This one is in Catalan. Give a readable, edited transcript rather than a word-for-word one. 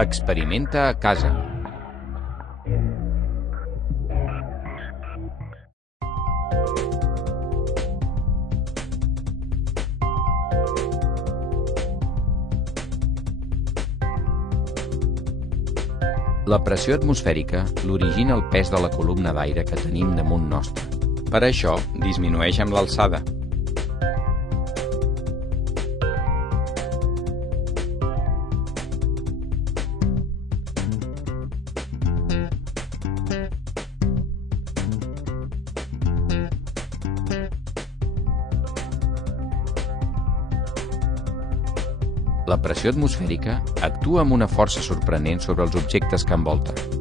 Experimenta a casa. La pressió atmosfèrica l'origina el pes de la columna d'aire que tenim damunt nostre. Per això, disminueix amb l'alçada. La pressió atmosfèrica actua amb una força sorprenent sobre els objectes que envolten.